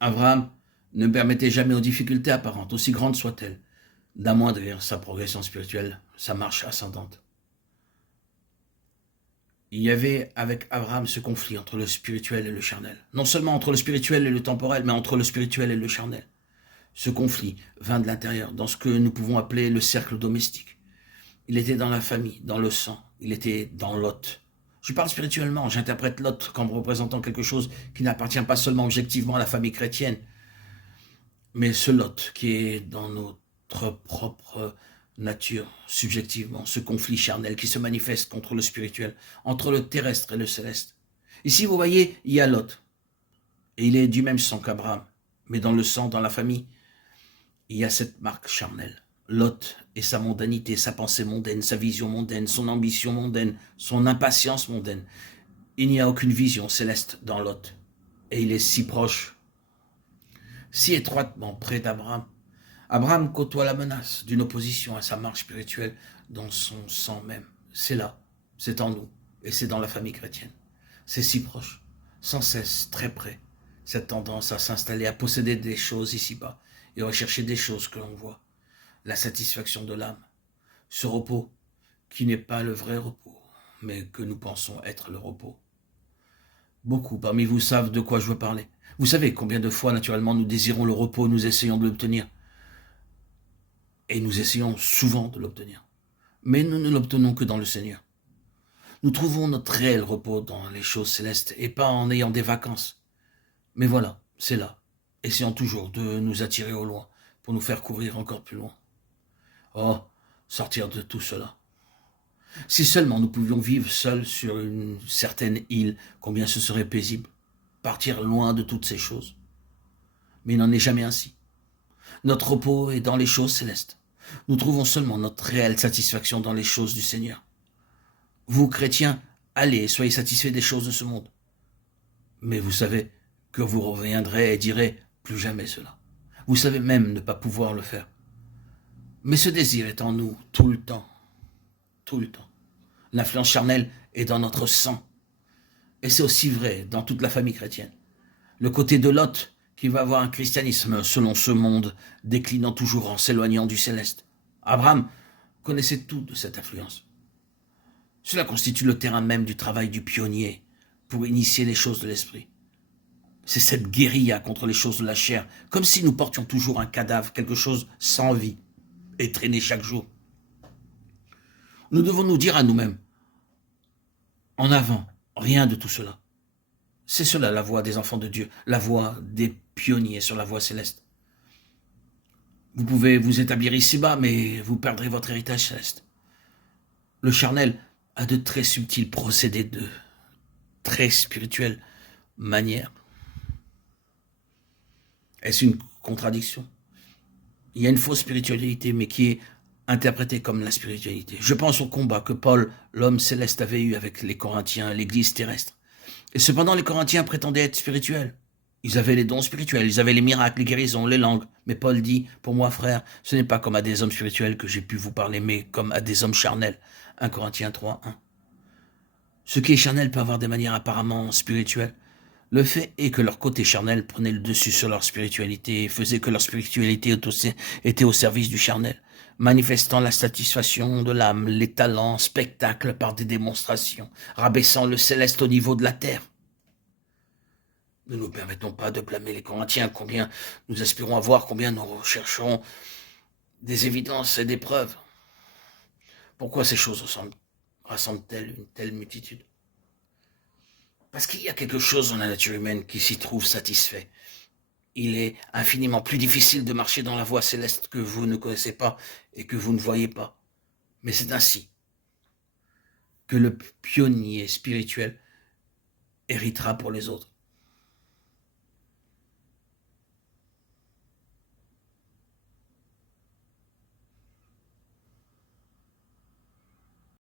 Abraham ne permettait jamais aux difficultés apparentes, aussi grandes soient-elles, d'amoindrir sa progression spirituelle, sa marche ascendante. Il y avait avec Abraham ce conflit entre le spirituel et le charnel. Non seulement entre le spirituel et le temporel, mais entre le spirituel et le charnel. Ce conflit vint de l'intérieur, dans ce que nous pouvons appeler le cercle domestique. Il était dans la famille, dans le sang, il était dans Lot. Je parle spirituellement, j'interprète Lot comme représentant quelque chose qui n'appartient pas seulement objectivement à la famille chrétienne, mais ce Lot qui est dans notre propre nature, subjectivement, ce conflit charnel qui se manifeste contre le spirituel, entre le terrestre et le céleste. Ici, vous voyez, il y a Lot, et il est du même sang qu'Abraham, mais dans le sang, dans la famille, il y a cette marque charnelle. Lot et sa mondanité, sa pensée mondaine, sa vision mondaine, son ambition mondaine, son impatience mondaine. Il n'y a aucune vision céleste dans Lot. Et il est si proche, si étroitement près d'Abraham. Abraham côtoie la menace d'une opposition à sa marche spirituelle dans son sang même. C'est là, c'est en nous, et c'est dans la famille chrétienne. C'est si proche, sans cesse, très près. Cette tendance à s'installer, à posséder des choses ici-bas, et rechercher des choses que l'on voit. La satisfaction de l'âme. Ce repos qui n'est pas le vrai repos, mais que nous pensons être le repos. Beaucoup parmi vous savent de quoi je veux parler. Vous savez combien de fois, naturellement, nous désirons le repos, nous essayons de l'obtenir. Et nous essayons souvent de l'obtenir. Mais nous ne l'obtenons que dans le Seigneur. Nous trouvons notre réel repos dans les choses célestes et pas en ayant des vacances. Mais voilà, c'est là. Essayons toujours de nous attirer au loin pour nous faire courir encore plus loin. Oh, sortir de tout cela. Si seulement nous pouvions vivre seuls sur une certaine île, combien ce serait paisible. Partir loin de toutes ces choses. Mais il n'en est jamais ainsi. Notre repos est dans les choses célestes. Nous trouvons seulement notre réelle satisfaction dans les choses du Seigneur. Vous, chrétiens, allez et soyez satisfaits des choses de ce monde. Mais vous savez que vous reviendrez et direz plus jamais cela. Vous savez même ne pas pouvoir le faire. Mais ce désir est en nous tout le temps. Tout le temps. L'influence charnelle est dans notre sang. Et c'est aussi vrai dans toute la famille chrétienne. Le côté de Lot qui va avoir un christianisme selon ce monde, déclinant toujours en s'éloignant du céleste. Abraham connaissait tout de cette influence. Cela constitue le terrain même du travail du pionnier pour initier les choses de l'esprit. C'est cette guérilla contre les choses de la chair, comme si nous portions toujours un cadavre, quelque chose sans vie, et traîné chaque jour. Nous devons nous dire à nous-mêmes, en avant, rien de tout cela. C'est cela la voie des enfants de Dieu, la voie des pionniers sur la voie céleste. Vous pouvez vous établir ici-bas, mais vous perdrez votre héritage céleste. Le charnel a de très subtils procédés, de très spirituelles manières. Est-ce une contradiction? Il y a une fausse spiritualité, mais qui est interprétée comme la spiritualité. Je pense au combat que Paul, l'homme céleste, avait eu avec les Corinthiens, l'église terrestre. Et cependant, les Corinthiens prétendaient être spirituels. Ils avaient les dons spirituels, ils avaient les miracles, les guérisons, les langues. Mais Paul dit, pour moi, frère, ce n'est pas comme à des hommes spirituels que j'ai pu vous parler, mais comme à des hommes charnels. 1 Corinthiens 3, 1. Ce qui est charnel peut avoir des manières apparemment spirituelles. Le fait est que leur côté charnel prenait le dessus sur leur spiritualité et faisait que leur spiritualité était au service du charnel, manifestant la satisfaction de l'âme, les talents, spectacles par des démonstrations, rabaissant le céleste au niveau de la terre. Ne nous permettons pas de blâmer les Corinthiens, combien nous aspirons à voir, combien nous rechercherons des évidences et des preuves. Pourquoi ces choses rassemblent-elles une telle multitude? Parce qu'il y a quelque chose dans la nature humaine qui s'y trouve satisfait. Il est infiniment plus difficile de marcher dans la voie céleste que vous ne connaissez pas et que vous ne voyez pas. Mais c'est ainsi que le pionnier spirituel héritera pour les autres.